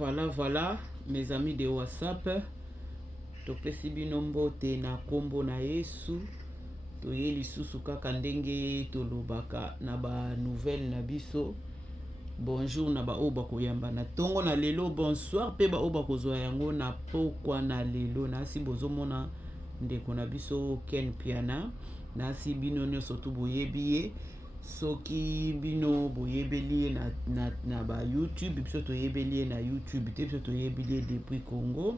Voilà, mes amis de WhatsApp. Topesi bino mbote na kombo na Yesu. Toye lisusu kaka ndenge tolobaka na ba nouvelle na biso. Bonjour na ba oba koyamba na tongo na lelo, bonsoir pe ba oba kozwa yango na pokwa na lelo. Nasi bozomona ndeko na biso Ken Piana. Nasi bino nyonso tu boyebi. Soki bino boyebeli na ba YouTube, biso toyebeli na YouTube, te biso toyebeli depuis Congo.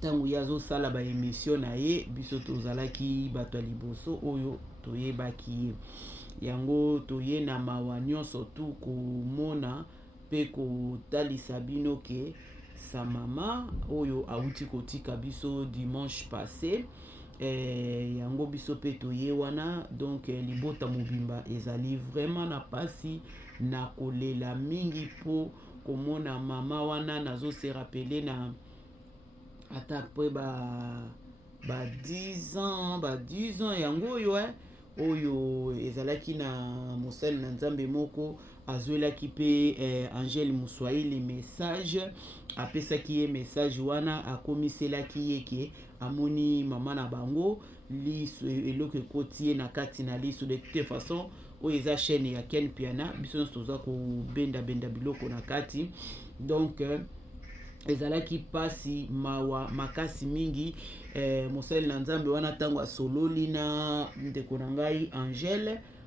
Tango yazo sala ba émission na ye, biso tozalaki bato liboso oyo toyebaki yango. Toye na mawa nyonso tu komona pe kotalisa bino ke sa mama oyo awuti kotika biso dimanche passé. Yango biso pe toye wana, donc libota mobimba ezali vraiment na pasi na kolela mingi po komona mama wana. Nazo se rappeler na ata après ba 10 ans yango oyo ezalaki na mosali na nzambe moko azwelaki pe Angel Muswahili message, apesaki ye message wana, akomiselaki ye ke amoni mama na bango liso eloko ekoti na kati na liso. De toute façon oyo eza chaîne ya Ken Piana, biso nyonso toza kobenda biloko na kati. Donc ezalaki pasi mawa makasi mingi. Mosali na nzambe wana tango asololi na ndeko na ngai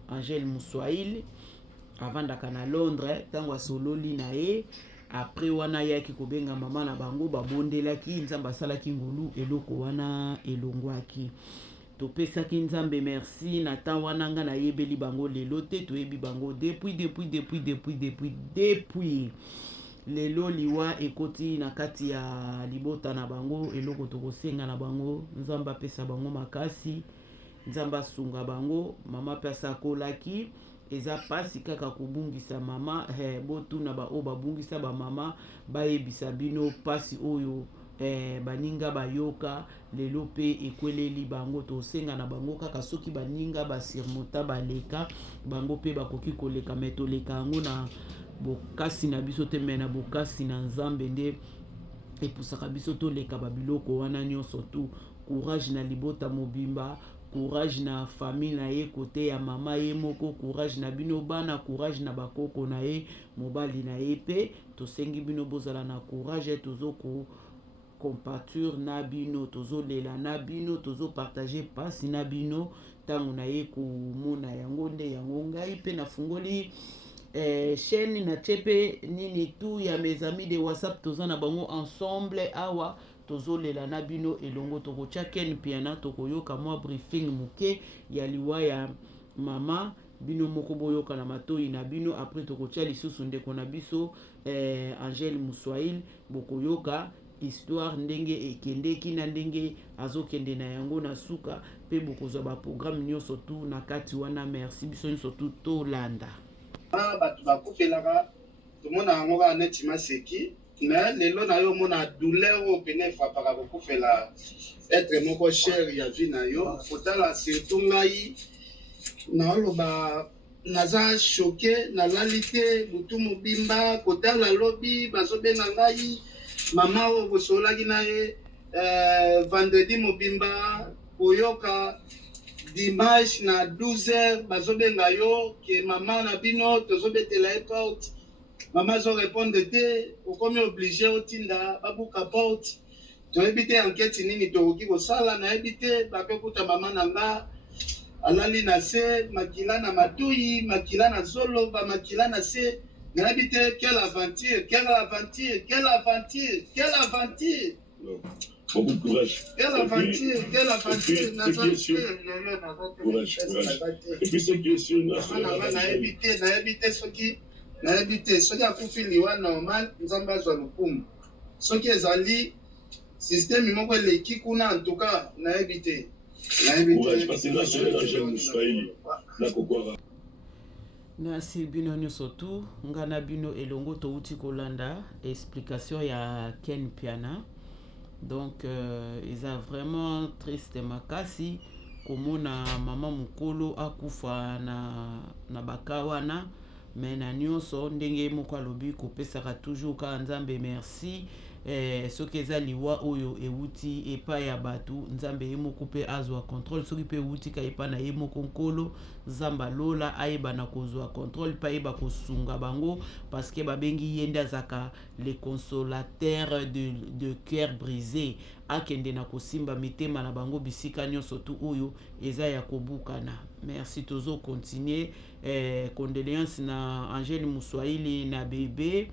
Angel Muswahili avandaka na Londres, tango asololi na ye après wana yaki kobenga mama na bango, babondelaki nzambe asalaki ngulu, eloko wana elongwaki. Topesaki nzambe merci na temps wana nga na yebeli bango lelo te, toyebi bango depuis lelo liwa ekoti na kati ya libota na bango. Eloko tokosenga na bango, nzambe apesa bango makasi, nzambe asunga bango. Mama pesa kolaki eza pasi kaka kobungisa mama. Botu na ba o babungisa ba mama bayebisa bino pasi oyo baninga bayoka lelo pe ekweleli bango. Tosenga na bango kaka soki baninga basirmota baleka, bango pe bakoki koleka, metoleka yango na bokasi na biso te, me na bokasi na nzambe nde epusaka biso toleka babiloko wana nyonso tu. Courage na libota mobimba, courage na famille na ye kote ya mama ye moko, courage na bino bana, courage na bakoko na ye mobali na ye pe. Tosengi bino bozala na courage, tozoko compature na bino, tozolela na bino, tozopartage pasi na bino tango na ye komona yango. Nde yango ngai pe nafungoli chaîne na chepe nini tu ya mes amis de WhatsApp, toza na bango ensemble awa, tozolela na bino elongo. Tokotia Ken Piana, tokoyoka mwa briefing muke ya liwa ya mama bino moko boyoka na matoi na bino. Après tokotia lisusu ndeko na biso Angel Muswahili, bokoyoka histoire ndenge ekendeki na ndenge azokende na yango na suka, pe bokozwa ba programme nyonso tu na kati wana. Merci biso nyonso tu tolanda. Bato bakufelaka tomona yango kaka neti maseki, me lelo na yo omona douleur oyo pene efapaka kokufela etre moko cher ya vie na yo. Kotala surtout ngai naoloba naza choke, nalali te butu mobimba. Kotala lobi bazobenga ngai mama oyo bosololaki na ye vendredi mobimba, koyoka dimanche na 12h bazobenga yo ke mama na bino tozobetela ye porte. Mama azo répondre te, okomi obligé otinda babuka porte. Toyebi te enquête nini tokoki kosala, nayebi te. Bakokuta mama na nga alali na se, makila na matoi, makila na zolo, makila na se. Nayebi te. Quelle aventure, quelle aventure, quelle aventure, quelle aventure. Beaucoup de courage. Quelle aventure, quelle aventure. Courage. Et puis c'est que sur nayebi te soki akufi liwa normal, nzambe azwa lokumu. Soki ezali système moko eleki kuna, en tout cas nayebi te. Courage, parce que là c'est Angel Muswahili na kokwara. Nasi bino nyonso tu ngana bino elongo touti kolanda explication ya Ken Piana. Donc eza vraiment triste makasi komona mama mukolo akufa na baka wana. mais na nyonso ndenge moko alobi kopesaka toujours ka nzambe merci. Soki eza liwa oyo euti epai ya bato nzambe ye moko mpe azwa contrôle, soki mpe eutika epai na ye moko nkolo nzambe alola ayeba na kozwa contrôle mpe ayeba kosunga bango, parce que babengi ye nde azaka le consolateur de cœur brisé, akende na kosimba mitema na bango bisika nyonso tu oyo eza ya kobukana. Merci, tozo continuer. Condoléances na Angèle Muswahili na bébé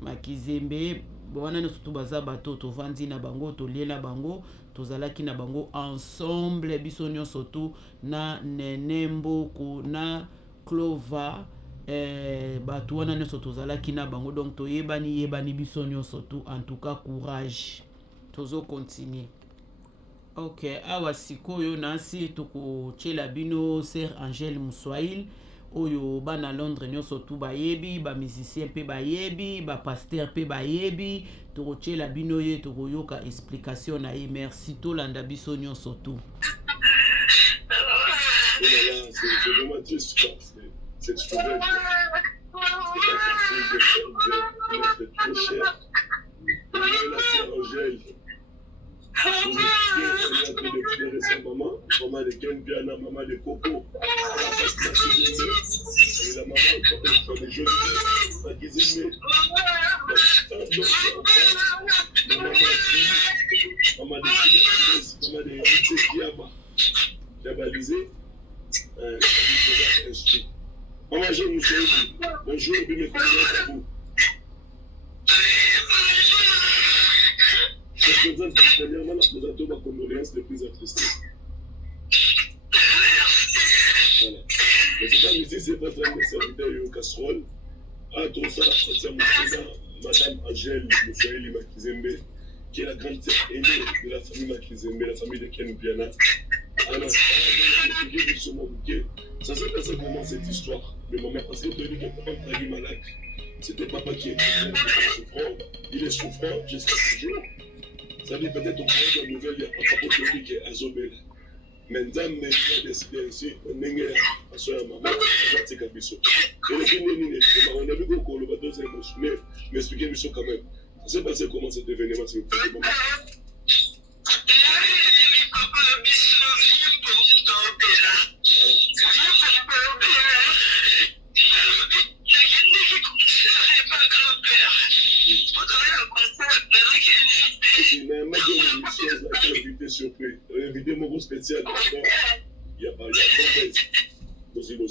Makizembe wana nyonso tu baza bato tovandi na bango tolie na bango tozalaki na bango ensemble biso nyonso tu na Nene Mboko na Clova bato wana nyonso tozalaki na bango, donc toyebani biso nyonso tu. En tout cas courage, tozo continuer. Ok, awa sikoyo nasi tokotiela bino Sœur Angèle Muswahili oyo bana Londres nyonso tu bayebi, ba musicien pe bayebi, ba pasteur pe bayebi, tokotiela bino ye tokoyoka explication na ye. Merci, tolanda biso nyonso tu. C'est vraiment triste, cette nouvelle. C'est pas facile de faire trop cher. La sœur Angèle, vous êtes en train de pleurer sa maman de Ken Piana, maman de Coco, et la maman de les jeunes Makizembe, maman de Kiaba, Diabalisé, Maman Angèle Muswahili, bonjour, et mes condoléances à vous. Je présente premièrement la présentation de ma condoléance les plus attristées. Voilà. Mais c'est pas ici, c'est votre serviteur et au casserole. À tout ça, la frontière Madame Angèle Muswahili Makizembe, qui est la grande sœur aînée de la famille Makizembe, la famille de Ken Piana. Alors, ça s'est passé comment cette histoire? Le moment parce que tu as dit que papa est malade. C'était papa qui était souffrant. Il est souffrant jusqu'à ce jour. Ça veut peut-être au moins de nouvelles, il y a papa qui est azobel. Mais Nzambe a décidé ainsi, on est à son maman, on va tirer biso. Et le film on a vu beaucoup le bateau s'est émotionné, mais expliquez biso quand même. Ça s'est passé comment cet événement, s'il vous plaît? Surpris. Invité mon spécial. Il y a pas de possible.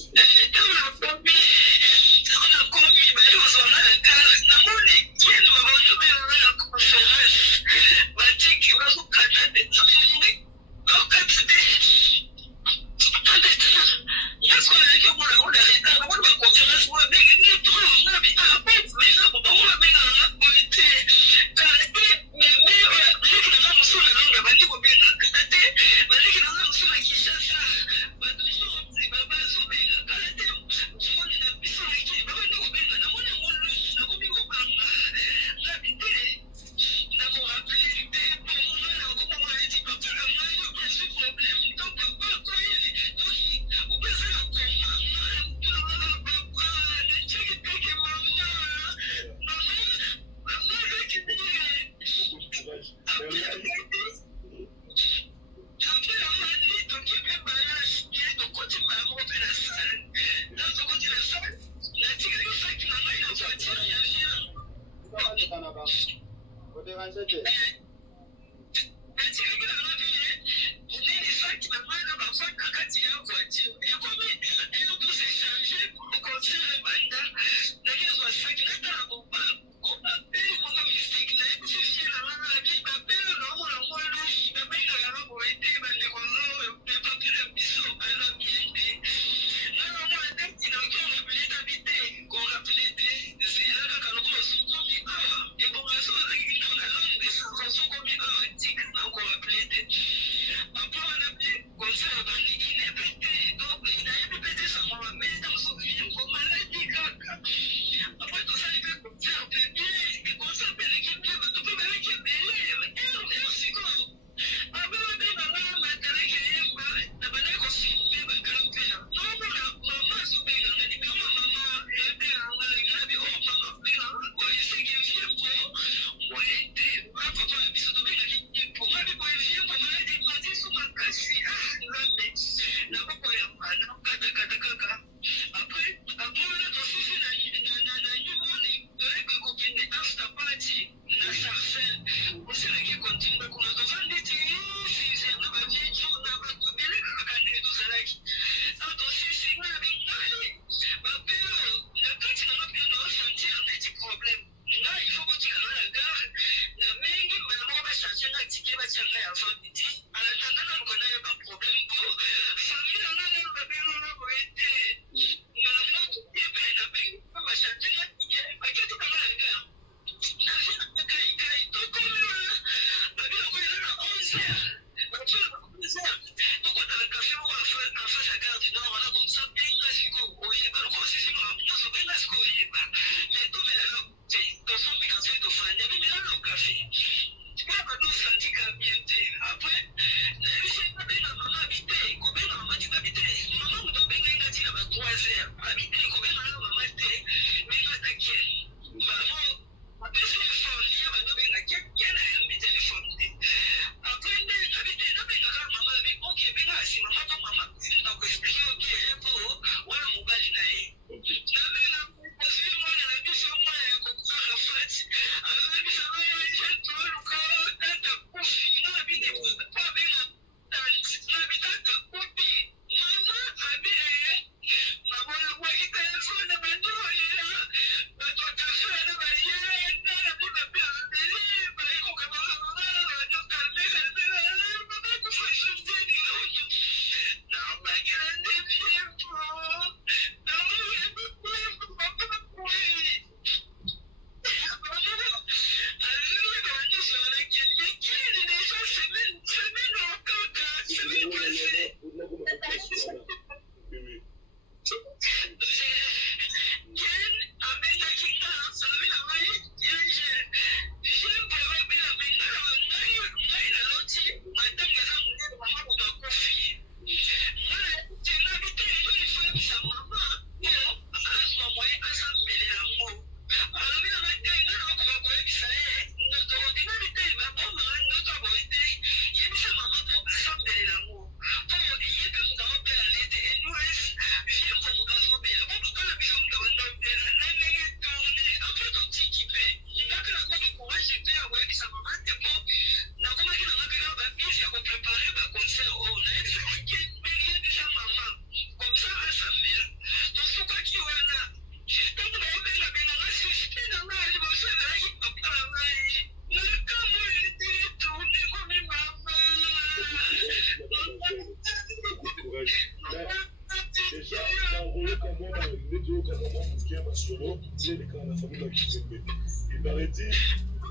Il paraît-il,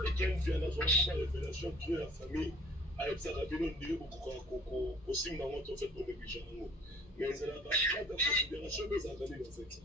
quelqu'un vient d'avoir une révélation de la famille, avec sa rabine, on dirait beaucoup aussi, mais en fait, on est déjà en haut. Mais ça n'a pas de considération, mais ça a gagné en fait.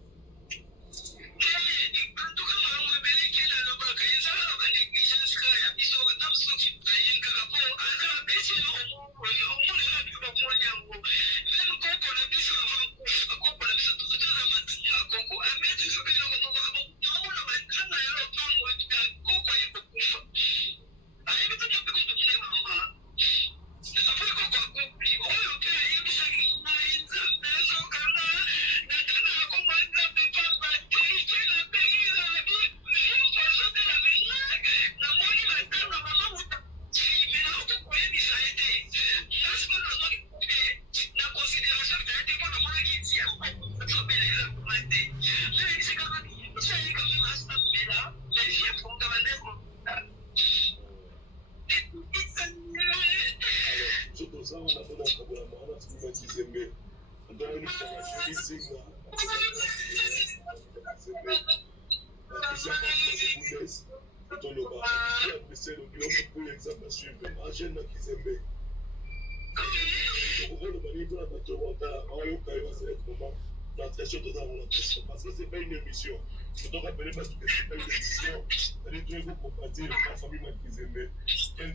Parce que c'est pas une émission. Je dois rappeler parce que c'est pas une émission. Elle doit vous compatir la famille Makizembe. Quel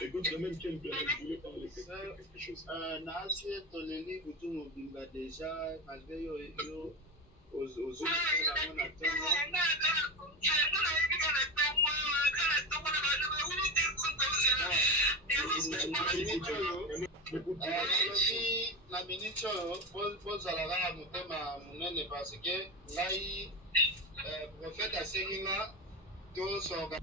Écoute, quand même, quel bien, je voulais parler quelque chose. Nasi Toleli Boutou Mobimba déjà, malgré aux autres, on a Mais pour dire, nalobi na minute oyo bozala kaka motema monene parce que ngai prophète asengi nga tosoka.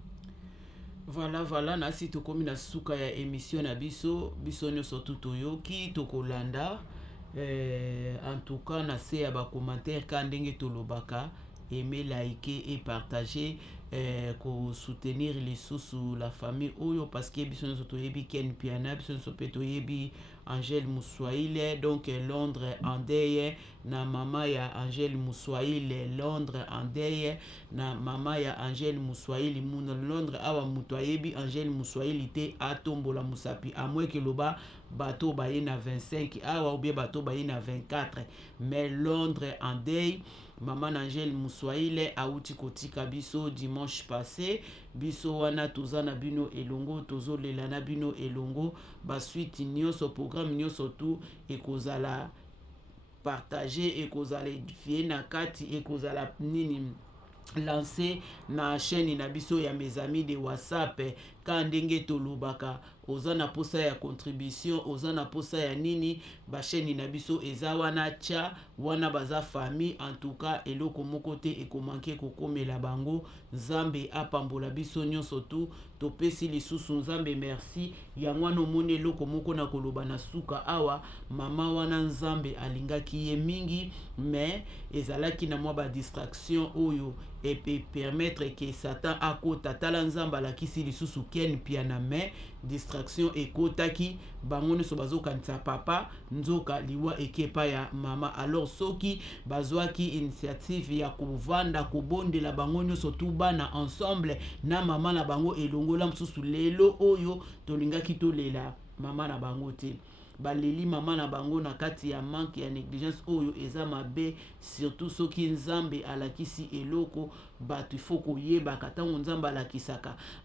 Voilà, nasi tokomi na suka ya émission na biso nyonso tu toyoki tokolanda. En tout cas na se ya bacommentaire ka ndenge tolobaka, aimer, liker et partager, ko soutenir lisusu la famille oyo parce que biso nyonso toyebi Ken Piana, biso nyonso pe toyebi Angèle Mouswaïle, donc Londres en deuil, na mama ya Angèle Mouswaïle Londres en deuil, na mama ya Angèle Mouswaïle muna Londres awa muto ayebi Angèle Mouswaïle te atombola musapi amwe ke loba bato baye na 25 awa ou bien bato baye na 24, mais Londres en deuil. Maman Angèle Mouswaïle auti kotika biso dimanche passé, biso wana toza na bino elongo, tozolela na bino elongo, basuite nyonso programme nyonso tu ekozala partager, ekozala edifier na kati, ekozala nini lancé na chaîne na biso ya mes amis de WhatsApp. Ka ndenge tolobaka oza na posa ya contribution, oza na posa ya nini, ba chaîne na biso eza wana tia wana baza famille. En tout cas eloko moko te ekomanke kokomela bango. Nzambe apambola biso nyonso tu, topesi lisusu Nzambe merci. Yango wana omoni eloko moko na koloba na suka awa, mama wana Nzambe alingaki ye mingi, mais ezalaki na mwa ba distraction oyo et peut permettre que Satan akota tala Nzambe alakisi lisusu Ken Piana, mais distraction ekotaki bango nyonso bazokanisa papa nzoka liwa ekepa ya mama. Alors soki bazwaki initiative ya kovanda kobondela bango nyonso tu bana ensemble na mama na bango elongola mosusu lelo oyo tolingaki tolela mama na bango te, baleli mama na bango na kati ya manque ya négligence oyo eza mabe. Surtout soki Nzambe alakisi eloko bato ifo koyebaka ntango Nzambe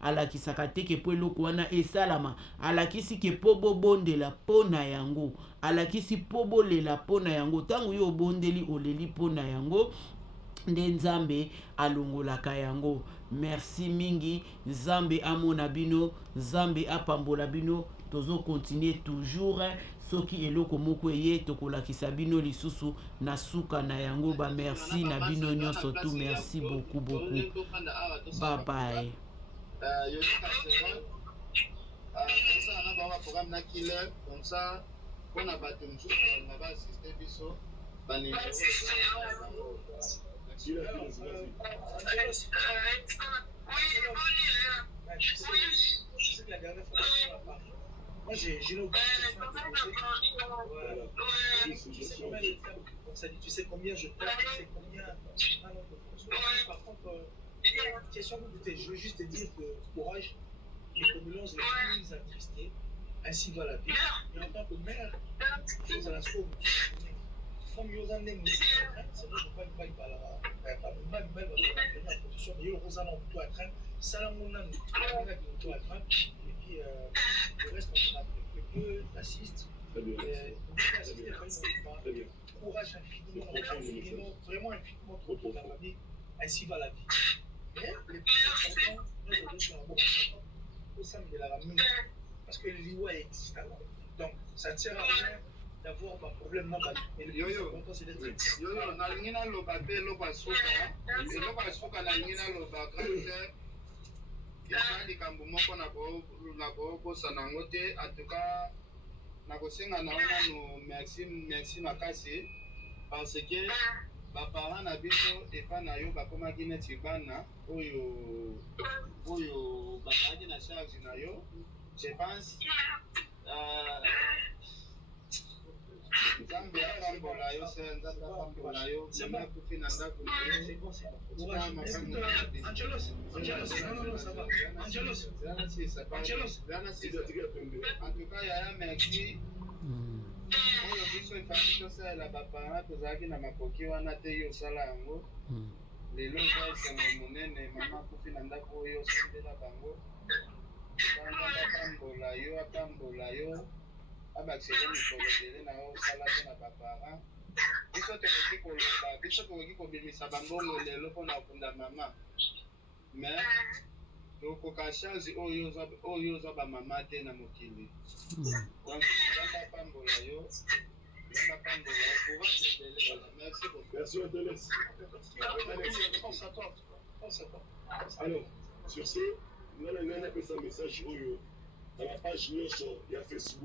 alakisaka te ke po eloko wana esalama, alakisi ke po bobondela mpo na yango, alakisi po bolela mpo na yango. Ntango yo obondeli oleli mpo na yango nde Nzambe alongolaka yango. Merci mingi, Nzambe amona bino, Nzambe apambola bino. Tozo continuer toujours, soki eloko moko eye tokolakisa bino lisusu na suka na yango. Ba merci na bino nyonso tu, merci beaucoup. Bye bye. Moi, j'ai une autre question. Tu sais combien je t'aime, tu sais combien. Par contre, question que je veux juste te dire que courage, les condoléances les plus attristées, ainsi va la vie. Et en tant que mère, je vous en assure, comme vous en aimez, c'est vrai que je ne peux pas y parler. Même la position de Rosa dans le train, Salamona, et puis le reste, on a peu d'assistes. Très bien. Très bien. Courage infiniment, vraiment infiniment trop pour la famille, ainsi va la vie. Mais les plus importants, nous devons sur un bon au sein de la famille, parce que l'IWA existe alors. Donc, ça ne sert à rien d'avoir un problème dans la vie. Mais le plus important, c'est d'être yo nalingi naloba mpe eloko asuka nalingi naloba grande eza likambo moko na kobosana yango te. Atuka nakosenga na nano merci makasi parce que baparent na biso epa na yo bakomaki neti bana oyo bazalaki na charge na yo. Je pense Nzambe apambola yo, Nzambe apambola yo, mama akufi na ndako na yo. En tout cas, yaya merci. Oyo biso efandi tosalela baparent tozalaki na makoki wana te yo osala yango. Lelo eza esengo monene, mama akufi na ndako oyo osambela bango. Nzambe apambola yo abakisele mikolo ebele na yo osala mpe na baparent. Biso tokoki koloba, biso tokoki kobimisa bambongo lelo mpona kokunda mama, mais tokoka charge oyo ozwa bamama te na mokili. Donc Nzambe Merci beaucoup. Merci, on te laisse. Alors, sur ce, on a un message dans la page il y a Facebook.